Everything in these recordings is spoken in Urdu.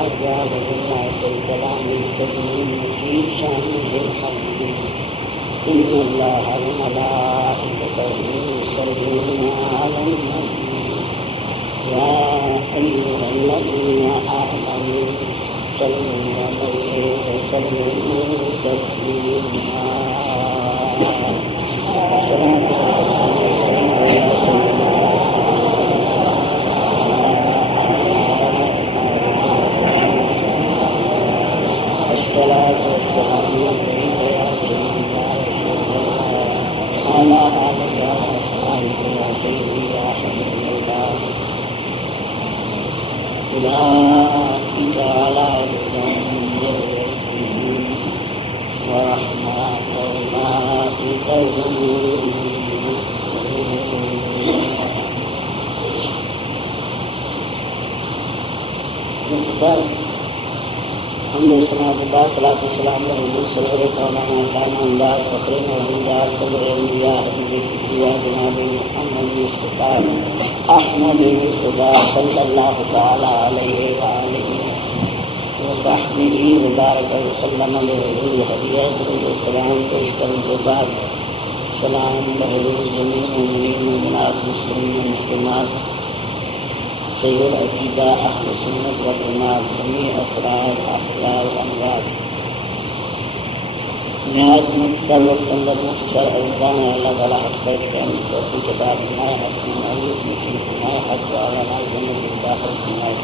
أجاب بالله الكلام الكريم في شأنه الحميد إن الله وملائكته يصلون على النبي يا أيها الذين آمنوا صلوا عليه وسلموا تسليما الصلاة والسلام عليك يا سيدنا رسول الله وعلى آلك وأصحابك يا سيدي يا حبيب الله أولئك على هدى من ربهم ورحمة أولئك هم المفلحون. الحمد لله والصلاة والسلام على رسول الله مولانا فخر الأنبياء صدر الأنبياء يا جناب محمد مصطفى أحمد المرتضى صلى الله تعالى عليه وآله وصحبه وبارك وسلم عليه هديات والسلام پیشکر کے بعد سلام بحضور جميع المؤمنين والمؤمنات مسلمين والمسلمات سید العقیدہ اہل سنت والجماعہ جميع افراد احیاء والاموات نہایت مختصر وقت اندر مختصر الفاظ میں اللہ تعالیٰ حق فیض کرنے توفیق عطا فرمائے، حق کی معیت نصیب فرمائے، حق علماء جنت میں داخل فرمائے،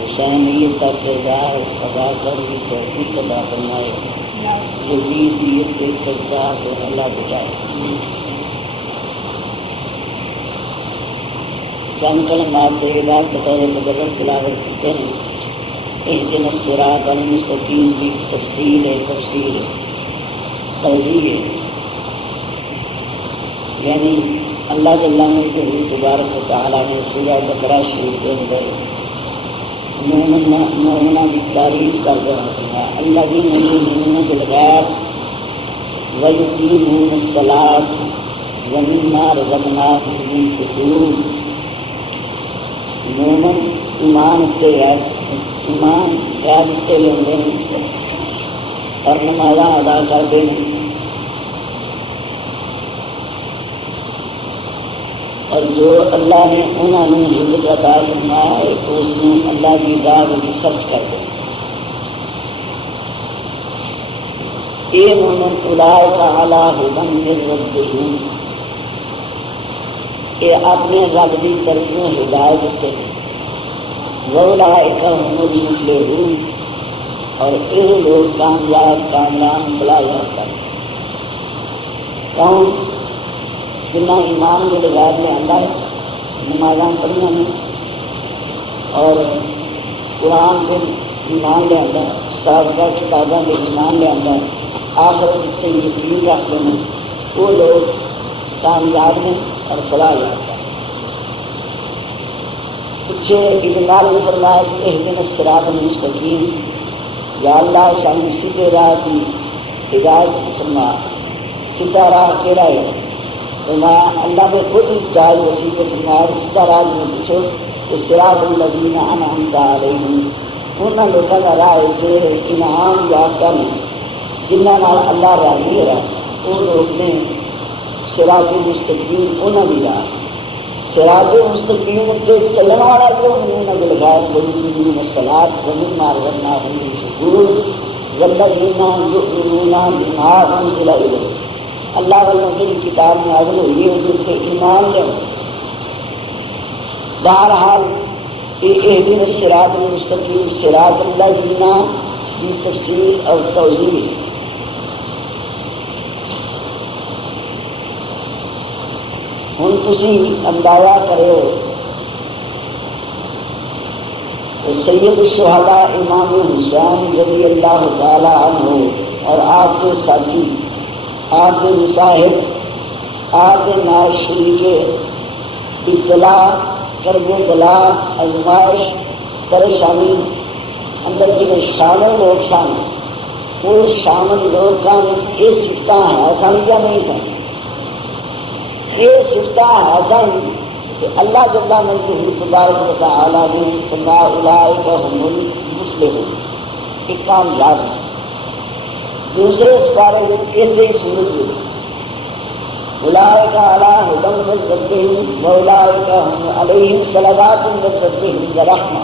حسینیت کا کردار ادا کرنے توفیق عطا فرمائے، یزیدیت کے کردار کو اللہ بچائے۔ چند کلمات طیبات بطور تبرک تلاوت کرتے ہیں۔ اہدنا الصراط المستقیم کی تفصیل توضیح ہے، یعنی اللہ جل مجدہ تبارک و تعالیٰ نے سورہ بقرہ شریف کے اندر مومنہ کی تعریف کر دیا ہے۔ الذین یؤمنون بالغیب ویقیمون الصلاۃ ومما رزقناہم ينفقون۔ مومن ایمان کے غیب سے لیندے ہیں اور نمازاں ادا کرتے ہیں، اور جو اللہ نے انہوں نے رزق عطا فرمایا ہے اس نے اللہ کی راہ میں خرچ کر دیں۔ یہ مومن اولئک علی ھدی من ربہم، یہ اپنے رب کی طرف ہدایت کے وَأُولَٰئِكَ هُمُ الْمُفْلِحُونَ، اور یہ لوگ کامیاب کامران بلا جاتا ہے۔ کون؟ جنہ ایمان کے لغیب میں آتا ہے، نمازاں پڑھیاں نے اور قرآن کے ایمان لے آتا ہے، سابقہ کتابوں کے ایمان لے آتا ہے، آخرت تے یقین رکھتے ہیں، وہ لوگ کامیاب ہیں اور بلا جاتا ہے۔ پچھے اجمال نے فرمایا اہدنا الصراط المستقیم، یا اللہ سانو سیدھے راہ کی ہدایت فرما۔ سیدھا راہ کیڑا ہے؟ فرمایا اللہ نے خود ہی جائز دسی کے فرمایا سیدھا راہ جی پوچھو کہ صراط الذین انعمت علیہم، انہاں لوگوں کا راہ ہے کہ انعام یافتہ نے، جنہاں نال اللہ راضی ہے، وہ لوگ نے صراط مستقیم انہاں دی راہ۔ صراط مستقیم تے چلن والا جو انہوں نے لگایا ویقیمون الصلاۃ ومما رزقناہم ينفقون والذین یؤمنون بما انزل الیک، اللہ والوں کی کتاب نازل ہوئی ہے جن کے ایمان لے۔ بہرحال اہدنا الصراط المستقیم صراط الذین کی تفصیل اور توضیح۔ ہوں تسی اندازہ کرو سید الشہداء امام حسین رضی اللہ تعالی عنہ اور آپ کے ساتھی، آپ کے مصاحب، آپ کے نال شریک ابتلا، کرب و بلا، آزمائش، پریشانی اندر جنہیں شامل لوگ سن، وہ شامل لوگوں میں یہ صفتاں ہے سن یا نہیں سن؟ یہ صفتاں ہے سن کہ اللہ جل مجدہ تبارک و تعالی نے فرمایا اولئک هم المفلحون، ایک کامیاب ہے۔ دوسرے سپارے میں اسی صورت میں اولئک علی ھدی من ربہم واولئک هم علیہم صلوات من ربہم ورحمہ،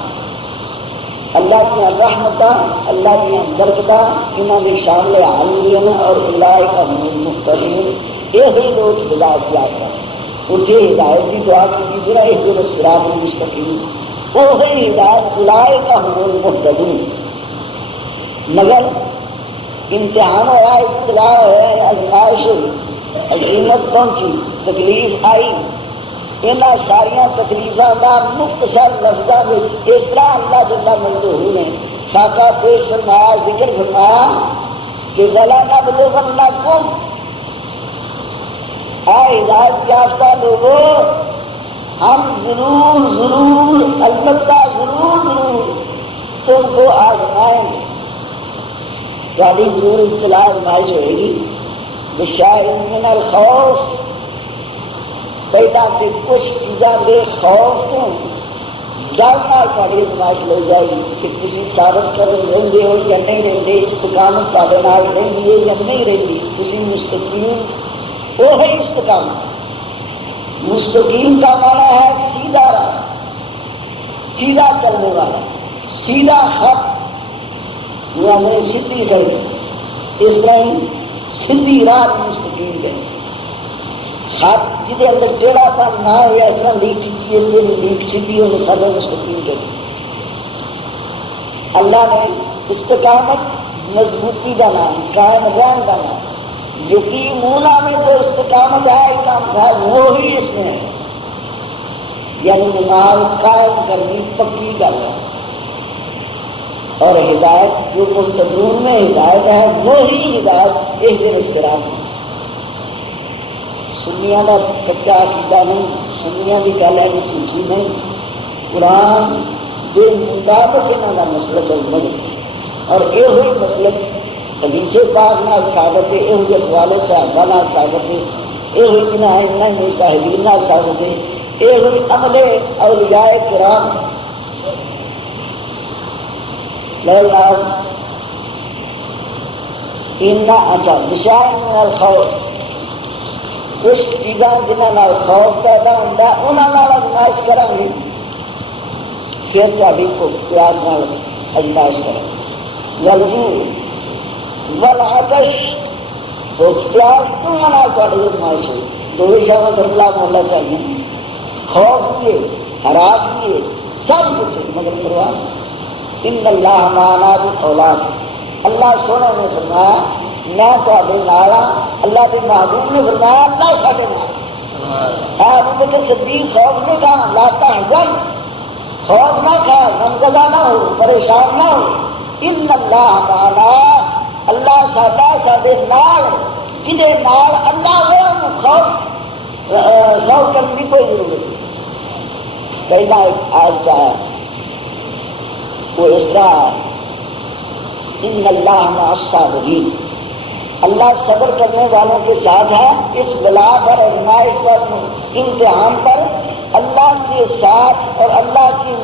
اللہ کی رحمتہ، اللہ کی برکتہ انہوں نے شامل عالمین اور اولئک هم المہتدون، یہ لوگ ہدایت یافتہ۔ اٹھے ہدایت کی دعا کی تیسرا اہدنا الصراط المستقیم، وہی ہدایت اولئک هم المہتدون۔ مگر امتحان ہوا، ابتلا ہوا، آزمائش ہوئی، عظیمت پہنچی، تکلیف آئی، انہاں ساریاں تکلیفاں دا مختصر لفظاں وچ اس طرح اللہ جل مجدہ نے خاکہ پیش فرمایا، ذکر فرمایا کہ وَلَنَبْلُوَنَّکُمْ، اے ہدایت یافتہ لوگوں، ہم ضرور ضرور البتہ ضرور ضرور تم کو آزمائیں گے، تمہاری ضرور ابتلا آزمائش ہوئے گی۔ بشائر من الخوف، پہلا کہ کچھ چیزاں دے خوف تو ڈر نال تھوڑی آزمائش لے جائے گی کہ تسی ثابت قدم رہندے ہو یا نہیں رہندے، استقامت تھوڑے نال رہندی ہے یا نہیں رہندی، تسی مستقیم وہ ہے استقامت۔ مستقیم کا معنی ہے سیدھا راستہ، سیدھا چلنے والا، سیدھا خط، یعنی سیدھی سڑک، اس طرح ہی سیدھی راہ مستقیم ہے۔ خط جہاں اندر ٹیڑھا پن نہ ہو، اس طرح لیک لیک سیدھی ہو، خط مستقیم ہے۔ اللہ نے استقامت مضبوطی کا نام، قائم رہن کا نام، یقیمون میں جو استقامت ہے وہی اس میں ہے، یعنی نماز قائم کرنی پکی کر ہے، اور ہدایت جو مستدون میں ہدایت ہے وہی ہدایت اہدنا الصراط۔ سنیاں کا کچا عقیدہ نہیں، سنیاں کی گل ہے جھوٹھی نہیں، قرآن کے مطابق انہوں کا مسلک ہے مذہب، اور یہ ہوئی مسلک حدیث پاک نال ثابت ہے، یہ ہوئی اقوال صحابہ نال ثابت ہے، یہ ہوئی ائمہ مجتہدین نال ثابت ہے، یہ ہوئی عمل اولیاء کرام بشائر من الخوف، کچھ چیزاں جنہاں نال خوف پیدا ہوتا ہے انہاں نال آزمائش کریں گے، پھر تہاڈی کو قیاس نال آزمائش کریں گے۔ والجوع والعطش، بھوک پیاس دونوں نال تہاڈی آزمائش ہوئی، دو شاواں دربلا ملنا چاہیے، خوف لیے، ہراس لیے، سب کچھ، مگر پرواہ ان اللہ معنا بالاولاد، اللہ سونے نے فرمایا میں تہاڈے نال ہاں، اللہ کے محبوب نے فرمایا اللہ ساڈے نال۔ اے ابو بکر صدیق خوف نے کہا لا تحزن، خوف نہ کھا، غمزدہ نہ ہو، پریشان نہ ہو، ان اللہ معنا، اللہ ساڈا ساڈے نال، جہدے نال اللہ ہوئے انہوں خوف کرنے کی کوئی ضرورت نہیں۔ پہلا ایک آیت ہے وہ اس طرح ان اللہ مع الصابرین، اللہ صبر کرنے والوں کے ساتھ ہے، اس بلا پر، آزمائش پر، امتحان پر اللہ کے ساتھ، اور اللہ کی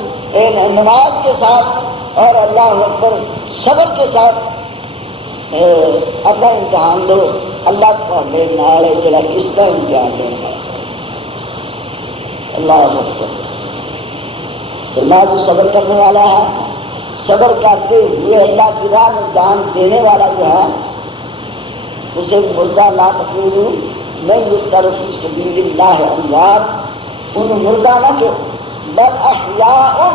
نماز کے ساتھ اور اللہ اکبر صبر کے ساتھ اپنا امتحان دو، اللہ تھوڑے نال ہے، چلا اس کا امتحان دیں گا۔ اللہ اکبر، اللہ جو صبر کرنے والا ہے، صبر کرتے ہوئے اللہ کی راہ میں جان دینے والا جو ہے اسے مردہ لا تقولوا من یقتل فی سبیل اللہ اموات، ان مردہ نہ کہ بل احیاء،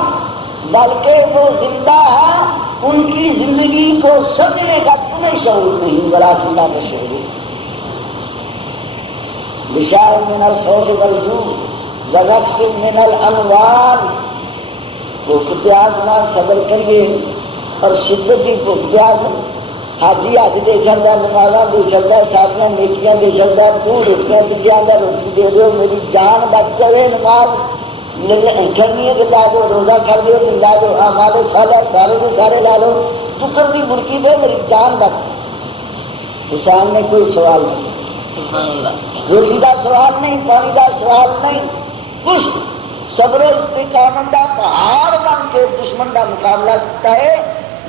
بلکہ وہ زندہ ہے، ان کی زندگی کو سمجھنے کا تمہیں شعور نہیں، ولکن لا تشعرون۔ بشائر من الخوف والجوع ونقص من الاموال، بھوک پیاس نہ صبر کریے، اور شدت کی بھوک پیاس، حاجی حج دے چلتا، نمازاں دے چلتا، سارا نیکیاں دے چلتا، تو روٹیاں پیچھے آتا روٹی دے دو، میری جان بچ جائے، نماز کرنی ہے تو لا دو، روزہ کر دو تو لا دو، اعمال صالحہ سارے سے سارے لا لو، ٹکر دی برکی دو، میری جان بچ جائے۔ حسین نے کوئی سوال نہیں، روٹی کا سوال نہیں، پانی کا سوال نہیں، پشت صبر و استقامت کا پہاڑ بن کے دشمن کا مقابلہ کرتا ہے.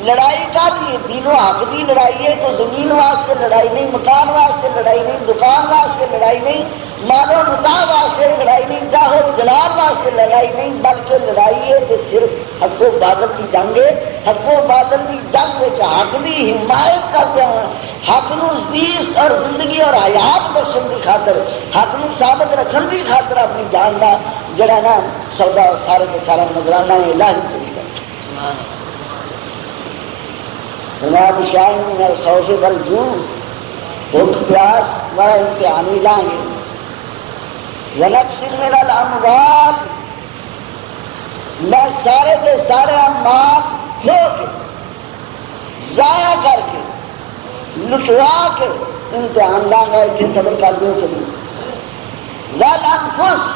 لڑائی کا بھی دین و حق دی لڑائی ہے تو زمین واسطے لڑائی نہیں، مکان واسطے لڑائی نہیں، دکان واسطے لڑائی نہیں، مال و متاع واسطے لڑائی نہیں، جاہ و جلال واسطے لڑائی نہیں، بلکہ لڑائی ہے تو صرف حق و باطل کی جنگ ہے. حق و باطل کی جنگ میں حق کی حمایت کرتے ہیں، حق نو عزت اور زندگی اور حیات بخشن کی خاطر، حق نو ثابت رکھن کی خاطر اپنی جان کا جڑا نا سودا سارے کے سارا نظرانہ الہی پیش کرتے. جناب شاہ من الخوف والجوع، بھوک پیاس بڑا امتحان ملیں گے. ونقص من الاموال، میں سارے کے سارے اموال کھو کے ضائع کر کے لٹوا کے امتحان لاں گا. اتنے صبر کر دیو چلی. والانفس،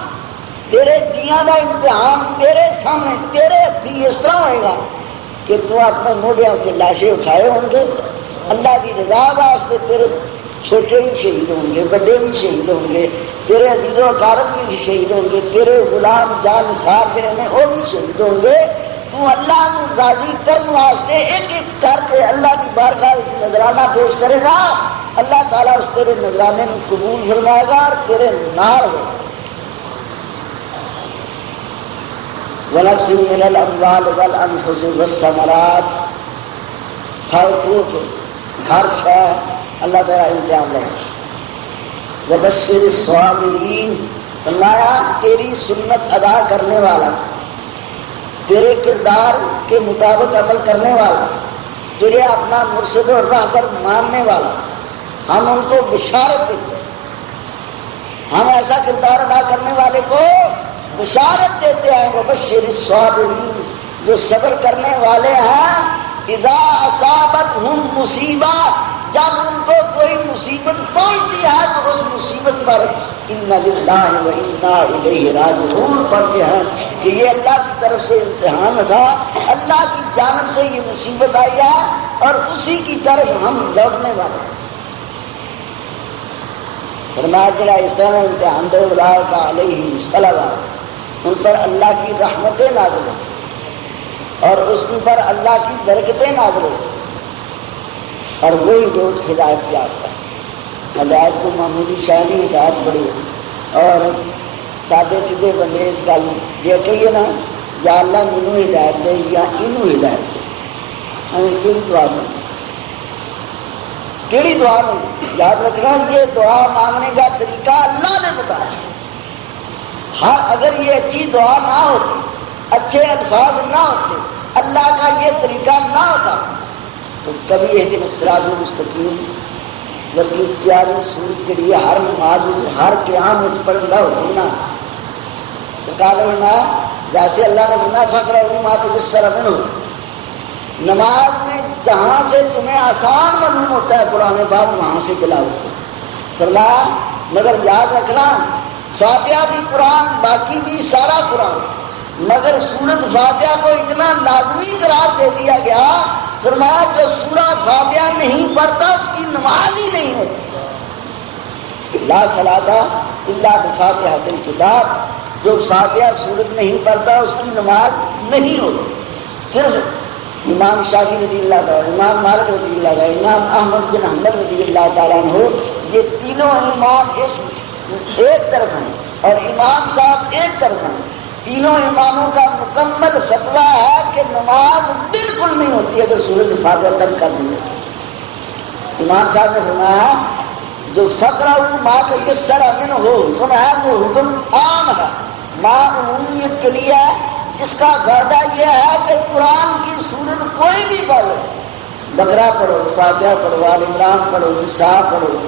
تیرے جیاں کا امتحان تیرے سامنے تیرے ہتھی اس طرح ہوئے گا کہ تو اپنے موڈیاں سے لاشیں اٹھائے ہوں گے. اللہ کی رضا واسطے تیرے چھوٹے بھی شہید ہوں گے، بڑے بھی شہید ہوں گے، تیرے عزیز و اقارب بھی شہید ہوں گے، تیرے غلام جان نثار جڑے نے وہ بھی شہید ہوں گے. تو اللہ کو راضی کرنے واسطے ایک ایک کر کے اللہ کی بارگاہ میں نذرانہ پیش کرے گا. اللہ تعالیٰ اس تیرے نذرانے کو قبول فرمائے گا اور تیرے نال ہوگا. وَنَقْصٍ مِّنَ الْأَمْوَالِ وَالْأَنفُسِ وَالثَّمَرَاتِ، پھل فروٹ ہر شے اللہ تعالیٰ امتحان لے. وَبَشِّرِ الصَّابِرِينَ، فرمایا تیری سنت ادا کرنے والا، تیرے کردار کے مطابق عمل کرنے والا، تیرے اپنا مرشد اور راہبر ماننے والا، ہم ان کو بشارت دیتے ہیں. ہم ایسا کردار ادا کرنے والے کو بشارت دیتے ہیں. وبشر الصابرین، جو صبر کرنے والے ہیں، اذا اصابتہم مصیبہ، جب ان کو کوئی مصیبت پہنچتی ہے تو اس مصیبت پر انا للہ و انا الیہ راجعون پڑھتے ہیں کہ یہ اللہ کی طرف سے امتحان تھا، اللہ کی جانب سے یہ مصیبت آئی ہے اور اسی کی طرف ہم لوٹنے والے ہیں. فرمایا جڑا اس طرح امتحان دے اولئک علیہم صلوات، ان پر اللہ کی رحمتیں نازل ہوں اور اس پر اللہ کی برکتیں نازل ہوں، اور وہی لوگ ہدایت یافتہ ہیں. ہدایت کو معمولی شاعری ہدایت بڑی ہے اور سادے سیدھے بندے اس گل یہ کہیے نا یا اللہ مینوں ہدایت دے یا اینوں ہدایت دے، کہڑی دعا مانگی، کہڑی دعا مانگی؟ یاد رکھنا یہ دعا مانگنے کا طریقہ اللہ نے بتایا. ہاں اگر یہ اچھی دعا نہ ہوتی، اچھے الفاظ نہ ہوتے، اللہ کا یہ طریقہ نہ ہوتا تو کبھی اہدنا الصراط المستقیم بلکہ پیاری سورت کے لیے ہر نماز ہر قیام پڑھنا ہونا. سرکار نے فرمایا جیسے اللہ نے فرمایا فقرؤوا ما تيسر منہ، نماز میں جہاں سے تمہیں آسان معلوم ہوتا ہے قرآن پاک وہاں سے تلاوت کرو. فرمایا مگر یاد رکھنا فاتحہ بھی قرآن باقی بھی سارا قرآن، مگر سورت فاتحہ کو اتنا لازمی قرار دے دیا گیا، فرمایا جو سورہ فاتحہ نہیں پڑھتا اس کی نماز ہی نہیں ہوتی. لا صلاۃ الا بفاتحۃ الکتاب، جو فاتحہ سورت نہیں پڑھتا اس کی نماز نہیں ہوتی. صرف امام شافعی رضی اللہ تعالیٰ، امام مالک رضی اللہ تعالیٰ، امام احمد بن حنبل رضی اللہ تعالیٰ عنہ، یہ تینوں امام ایک طرف ہیں اور امام صاحب ایک طرف ہیں. تینوں اماموں کا مکمل فتویٰ ہے کہ نماز بالکل نہیں ہوتی اگر سورۃ فاتحہ ترک کر دی جائے. امام صاحب نے فرمایا جو فقرؤوا ما تيسر منہ حکم ہے وہ حکم عام ہے، ما عمومیت کے لیے ہے، جس کا فائدہ یہ ہے کہ قرآن کی سورت کوئی بھی پڑھو، بقرہ پڑھو، فاتحہ پڑھو، آل عمران پڑھو، نساء پڑھو،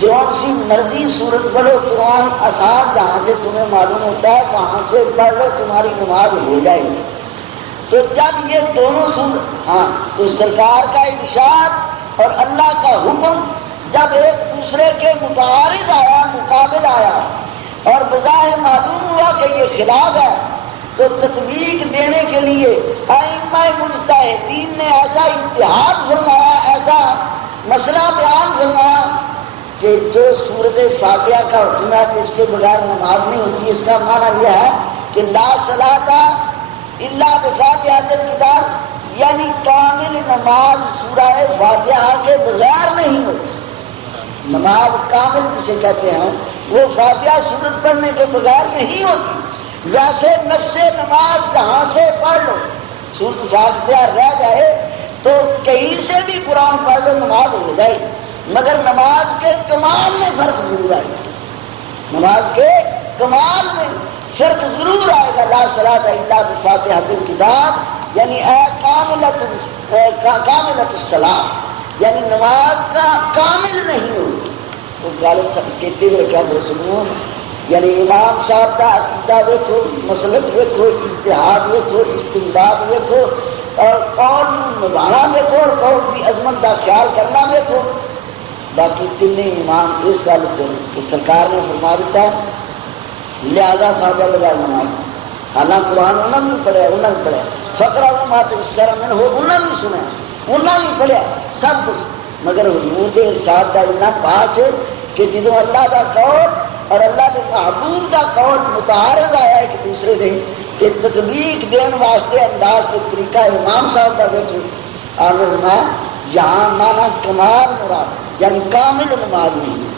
جو سی مرضی صورت پڑھو، قرآن آسان جہاں سے تمہیں معلوم ہوتا ہے وہاں سے پڑھ لو، تمہاری نماز ہو جائے گی. تو جب یہ دونوں صورت تو سرکار کا ارشاد اور اللہ کا حکم جب ایک دوسرے کے متعارض آیا، مقابل آیا اور بظاہر معلوم ہوا کہ یہ خلاف ہے، تو تطبیق دینے کے لیے ائمہ مجتہدین نے ایسا اتحاد فرمایا، ایسا مسئلہ بیان فرمایا کہ جو سورت فاتحہ کا حکم ہے کہ اس کے بغیر نماز نہیں ہوتی، اس کا معنی یہ ہے کہ لا صلاۃ الا بفاتحۃ الکتاب، یعنی کامل نماز سورہ فاتحہ کے بغیر نہیں ہوتی۔ نماز کامل جسے کہتے ہیں وہ فاتحہ سورت پڑھنے کے بغیر نہیں ہوتی۔ ویسے نفس نماز جہاں سے پڑھ لو، سورت فاتحہ رہ جائے تو کہیں سے بھی قرآن پڑھ لو نماز ہو جائے، مگر نماز کے کمال میں فرق ضرور آئے گا، نماز کے کمال میں فرق ضرور آئے گا۔ لا صلاۃ الا بفاتحۃ الکتاب، یعنی کاملۃ الصلاۃ، یعنی نماز کا کامل نہیں ہو۔ وہ گل سب چیتے ہوئے رکھا کرو سنو، یعنی امام صاحب کا عقیدہ ویکھو، مسلک ویکھو، اجتہاد ویکھو، استنباط ویکھو، اور قول نبھانا ویکھو، اور قول کی عظمت کا خیال کرنا ویکھو۔ باقی تین امام اس گل کہ سرکار نے فرما دیتا ہے لہذا فاتحہ بغیر نماز، حالانکہ قرآن انہوں نے بھی پڑھیا، انہوں نے پڑھیا، فقرہ ما تیسر منہ انہوں نے بھی سنا، انہوں نے بھی پڑھیا سب کچھ، مگر حضور کے ارشاد کا اتنا پاس ہے کہ جدو اللہ کا قول اور اللہ کے محبوب کا قول متعارض آیا ایک دوسرے دے کہ تطبیق دین واسطے انداز سے طریقہ امام صاحب کا ویکھو، عامر میں یہاں مانا کمال مراد یعنی کامل نماز نہیں۔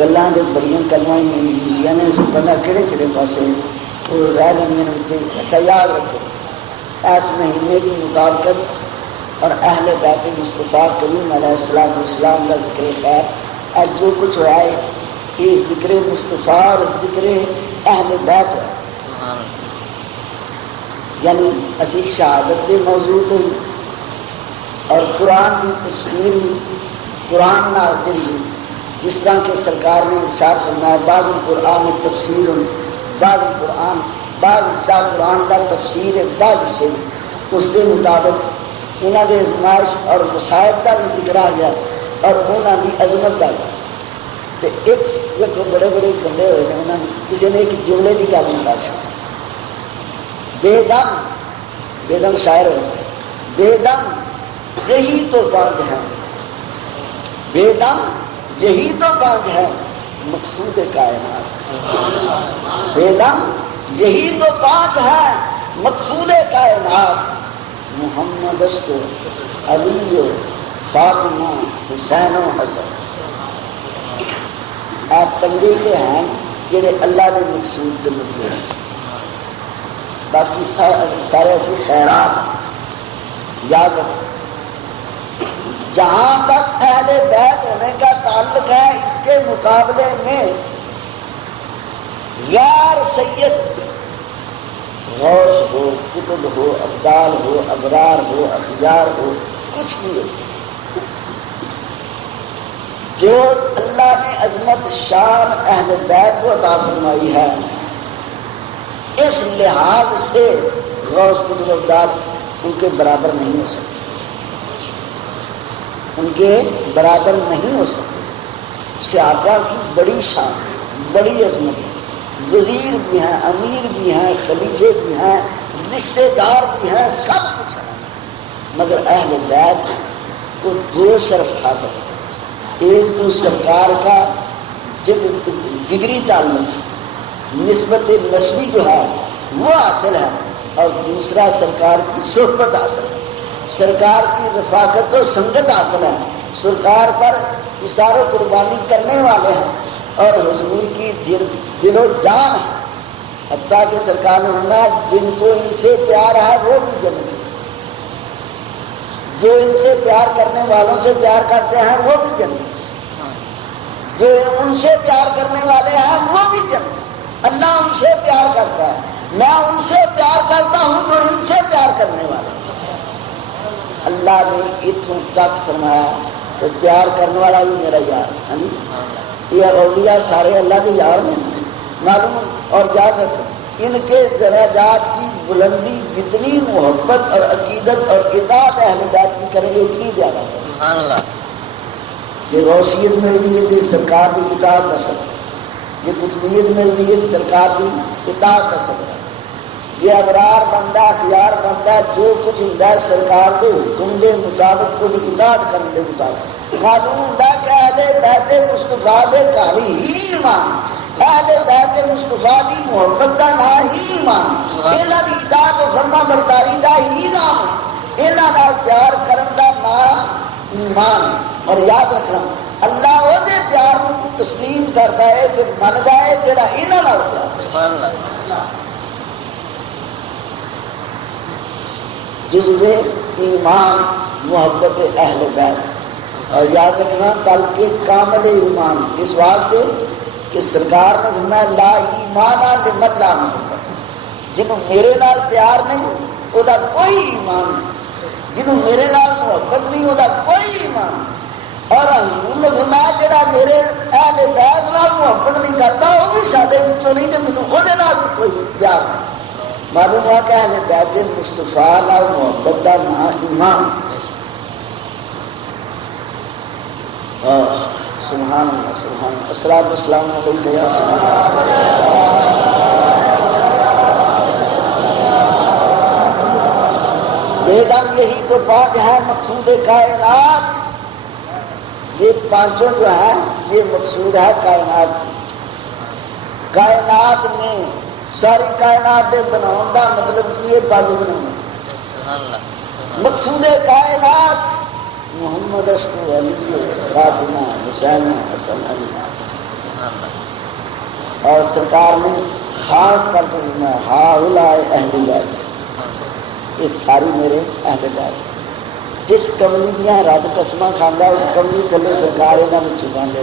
گلاں دے بڑیاں کلماں ملدیاں نے پتہ کہڑے کہڑے پاسے وہ رہ جاندیاں۔ اچھا یاد رکھو اس مہینے کی مطابقت اور اہل بیت مصطفیٰ کریم علیہ السلام کا ذکر خیر، جو کچھ ہوا ہے یہ ذکر مصطفیٰ اور ذکر اہل بیت ہے، یعنی اسی شہادت کے موضوع تھے اور قرآن کی تفسیر بھی قرآن نازل ہوئی، جس طرح کہ سرکار نے ارشاد فرمایا بعض القرآن تفسیر، بعض القرآن بعض حصہ قرآن کا تفسیر ہے، بعض سے اس کے مطابق انہوں نے ازمائش اور مصائب کا بھی ذکر آ گیا اور انہوں کی عظمت کا بھی۔ تو ایک ویکھو بڑے بڑے بندے ہوئے ہیں، انہوں نے کسی نے ایک جملے کی گل نہیں کر سکتا، بے دم شاعر ہے، بے دم یہی تو بانج ہے، بے دم یہی تو بانج ہے مقصود کائنات، بے دم یہی تو بانج ہے مقصود کائنات، محمد است علی فاطمہ حسین و حسن، آپ تنگے کے ہیں جڑے اللہ کے مقصود سے مطلوب ہیں، باقی سارے ایسی خیرات یاد رکھو۔ جہاں تک اہل بیت ہونے کا تعلق ہے اس کے مقابلے میں غیر سید غوث ہو، قطب ہو، ابدال ہو، ابرار ہو، اخیار ہو، کچھ بھی ہو، جو اللہ نے عظمت شان اہل بیت کو عطا فرمائی ہے، اس لحاظ سے غوث قطب ابدال ان کے برابر نہیں ہو سکتے، ان کے برابر نہیں ہو سکتے۔ صحابہ کی بڑی شان، بڑی عظمت، وزیر بھی ہیں، امیر بھی ہیں، خلیفے بھی ہیں، رشتے دار بھی ہیں، سب کچھ ہے، مگر اہل بیت کو دو شرف حاصل ہے، ایک تو سرکار کا جگری تعلق نسبت نسبی جو ہے وہ حاصل ہے، اور دوسرا سرکار کی صحبت حاصل ہے، سرکار کی رفاقت و سنگت حاصل ہے، سرکار پر اثار و قربانی کرنے والے ہیں اور حضور کی دل و جان ہے، حتیٰ کہ سرکار نے فرمایا جن کو ان سے پیار ہے وہ بھی جنت ہے، جو ان سے پیار کرنے والوں سے پیار کرتے ہیں وہ بھی جنت ہے، جو ان سے پیار کرنے والے ہیں وہ بھی جنت ہے، اللہ ان سے پیار کرتا ہے، میں ان سے پیار کرتا ہوں جو ان سے پیار کرنے والے، اللہ نے اتوں تک فرمایا تو پیار کرنے والا بھی میرا یار، ہاں جی، یہ اولیاء سارے اللہ کے یار نے معلوم، اور یاد رکھو ان کے درجات کی بلندی جتنی محبت اور عقیدت اور اطاعت اہل بیت کی کریں گے اتنی زیادہ ہے، سبحان اللہ۔ یہ غوثیت ملتی ہے تو سرکار کی اطاعت کا سبب، یہ قطبیت ملتی ہے تو سرکار کی اطاعت کا سبب، یہ ابرار بندہ خیار بندہ جو کچھ ہوں سرکار کے حکم کے مطابق خود اطاعت کرنے کے مطابق معلوم ہوتا کہ اہل بیت مصطفیٰ کے گھر ہی ایمان، اہل بیت مصطفیٰ کی محبت کا نام ہی ایمان، یہاں کی اطاعت و فرما برداری کا ہی نام، یہاں پیار کرن کا نام ایمان۔ اور یاد رکھنا اللہ وہ پیار کو تسلیم کرتا ہے کہ منتا ہے جڑا یہاں پیار جذبے ایمان محبت اہل بیت۔ اور یاد رکھنا بلکہ کامل ایمان اس واسطے کہ سرکار نے فرمایا لا ایمان لمن لا محبت، جنہوں میرے نال پیار نہیں وہ کوئی ایمان نہیں، جنہوں میرے نال محبت نہیں وہ کوئی ایمان نہیں۔ اور حضور نے فرمایا جڑا میرے اہل بیت نال محبت نہیں کرتا وہ بھی سارے بچوں نہیں تو مینوں وہ کوئی پیار نہیں۔ معلوم ہوا کہ اہل بیت مصطفیٰ نال محبت کا نام ایمان۔ سبحان اللہ سبحان اللہ، الصلوۃ والسلام علیک یا سبحان بیدم۔ یہی تو بات ہے مقصود کائنات، یہ پانچوں جو ہے یہ مقصود ہے کائنات۔ کائنات میں ساری کائنات دے بناؤں کا مطلب یہ پانچ بنا مقصود کائنات محمد اسکو علی فاطمہ حسین حسن علی۔ اور سرکار نے خاص کر کے ہاؤلاء اہل بیت، یہ ساری میرے اہل بیت۔ جس کملی دیا رب قسماں کھانا اس کملی تھلے سرکار یہاں میں چھپانے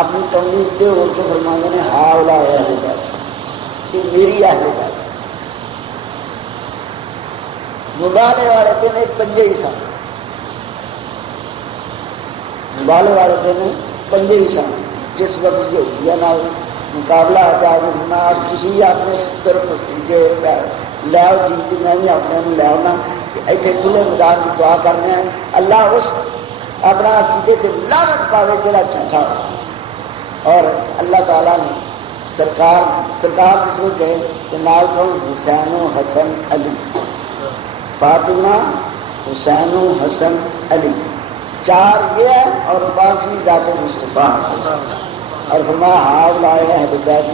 اپنی کملی اتنے ہو کے فرماندے نے ہاؤلاء اہل بیت، یہ میری اہل بیت۔ مبالے والے دن پنجے ہی سن، مبالے والے دن پنجے ہی سن۔ جس وقت یہودیاں نال مقابلہ ہے کسی اپنے طرف لے آؤ جی میں بھی اپنے لے آنا اتنے کھلے میدان کی دعا کرنے ہیں اللہ اس اپنا عقیدے سے لعنت پاوے جڑا جھوٹا ہو۔ اور اللہ تعالیٰ نے سرکار جس میں گئے تو نال کہوں حسین و حسن علی، فاطمہ حسین و حسن علی، چار یہ ہے اور پانچویں ذات مصطفیٰ۔ اور فرمایا ہاؤلاء اہل بیت،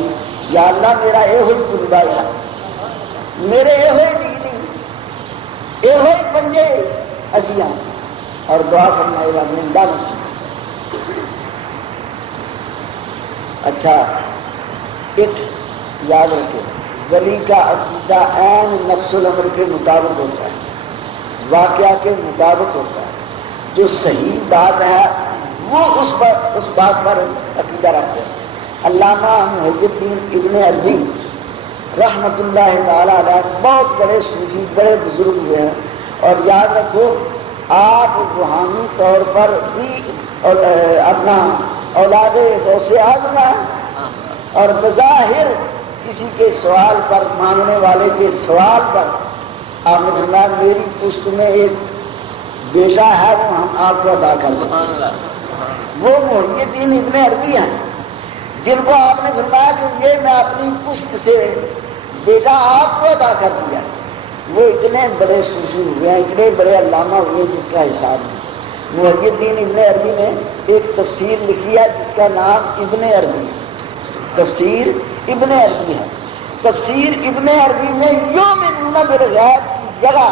یا اللہ میرا یہ ہوئی قربا ہے، میرے یہ ہوئی دینی یہ ہوئی پنجے اسیاں۔ اور دعا فرمائی رب نے اللہ۔ اچھا ایک یاد رکھو، ولی کا عقیدہ عین نفس الامر کے مطابق ہوتا ہے، واقعہ کے مطابق ہوتا ہے۔ جو صحیح بات ہے وہ اس بات پر عقیدہ رکھتے ہیں۔ علامہ محی الدین ابن عربی رحمۃ اللہ تعالی علیہ بہت بڑے صوفی بڑے بزرگ ہوئے ہیں۔ اور یاد رکھو آپ روحانی طور پر بھی اپنا اولاد غوث اعظم ہیں، اور بظاہر کسی کے سوال پر مانگنے والے کے سوال پر آپ نے فرمایا میری پشت میں ایک بیٹا ہے وہ ہم آپ کو عطا کر دیں۔ وہ محی الدین ابن عربی ہیں جن کو آپ نے فرمایا کہ یہ میں اپنی پشت سے بیٹا آپ کو عطا کر دیا۔ وہ اتنے بڑے صوفی ہوئے ہیں، اتنے بڑے علامہ ہوئے جس کا حساب نہیں۔ محی الدین ابن عربی نے ایک تفسیر لکھی ہے جس کا نام ابن عربی ہے، تفسیر ابن عربی ہے۔ تفسیر ابن عربی میں یؤمنون بالغیب کی جگہ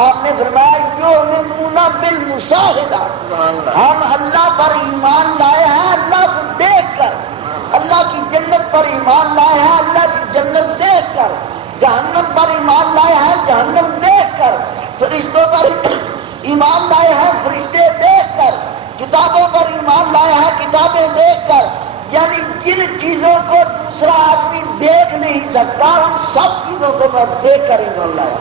آپ نے فرمایا یؤمنون بالمشاہدہ، ہم اللہ پر ایمان لائے ہیں اللہ کو دیکھ کر، اللہ کی جنت پر ایمان لائے ہیں اللہ کی جنت دیکھ کر، جہنم پر ایمان لائے ہیں جہنم دیکھ کر، فرشتوں پر ایمان لائے ہیں فرشتے دیکھ کر، کتابوں پر ایمان لائے ہیں کتابیں دیکھ کر۔ یعنی جن چیزوں کو دوسرا آدمی دیکھ نہیں سکتا ان سب چیزوں کو میں دیکھ کر ایمان لایا۔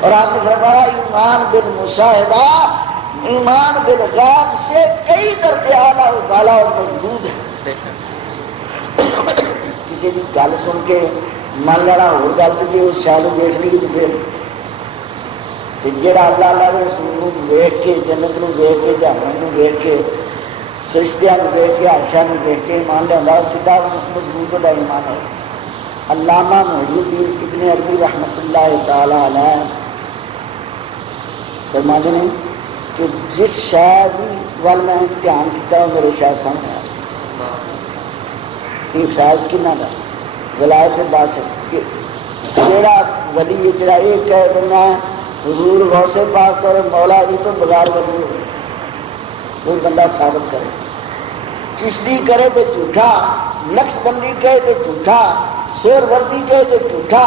اور آپ نے فرمایا ایمان بالمشاہدہ ایمان بالغیب سے کئی درجے اعلیٰ و بالا اور مضبوط ہے۔ کسی کی گل سن کے من لڑا ہو گل تو جی اس شاہ دیکھ لی تو پھر جڑا اللہ اللہ کے رسول ویخ کے جنت نو ویخ کے جہنم نو ویخ کے فرشتیاں نو ویخ کے عرشاں نو ویخ کے ایمان لیا کتاب مضبوط ہوتا ایمان ہے۔ علامہ محی الدین ابن عربی رحمۃ اللہ تعالی علیہ فرماتے ہیں کہ جس شاہ بھی وال میں دھیان کیا میرے شاہ سامنے آ یہ فیض کنہ کا ولایت بادشاہ جڑا ولی ہے جڑا یہ کہہ بنا حضور غوث پاک اور مولا علی تو بغیر ولی ہو کوئی بندہ ثابت کرے چشتی کرے تو جھوٹا نقش بندی کہے تو جھوٹا شور وردی کہے تو جھوٹا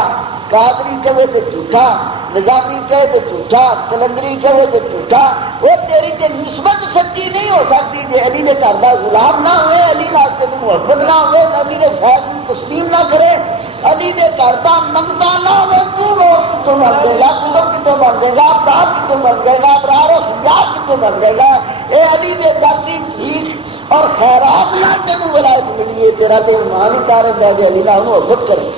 قادری کہے تو جھوٹا نظامی کہے تو جھوٹا کلندری کہے تو جھوٹا وہ تیری تے نسبت سچی نہیں ہو سکتی جی علی نے گھر دا غلام نہ ہوئے علی نال تینوں محبت نہ ہوئے علی نے فیض تسلیم نہ کرے علی دے گھر دا منگتا نہ ہوئے تو روز کتوں بن جائے گا کتوں بن جائے گا ابدال کتوں بن جائے گا ابرار و خیار کتوں بن جائے گا اے علی دے در دی بھیک اور خیرات نہ تینوں ولایت ملی ہے تیرا تے ایمان ہی تارن دے علی نال محبت کرے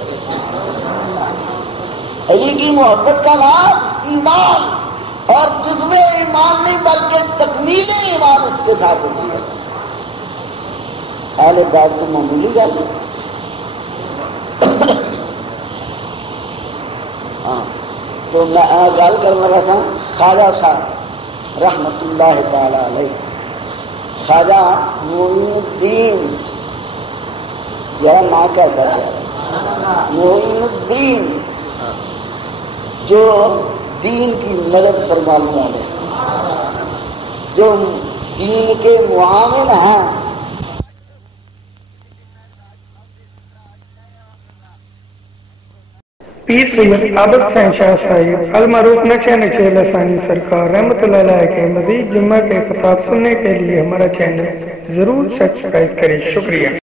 علی کی محبت کا نام ایمان اور جزو ایمان نہیں بلکہ تکمیل ایمان اس کے ساتھ ہوتی ہے اہل بیت کو معمولی گل ہاں تو میں گل کرنا لگا سا خواجہ صاحب رحمت اللہ تعالی علیہ خواجہ معین الدین ذرا نہ کہہ سکتا معین الدین جو دین کی مدد فرمانے والے جو دین کے معاون ہیں پیر سید عابد حسین شاہ صاحب المعروف نقشہ نقشہ لسانی سرکار رحمت اللہ علیہ کے مزید جمعہ کے خطاب سننے کے لیے ہمارا چینل ضرور سبسکرائب کریں. شکریہ.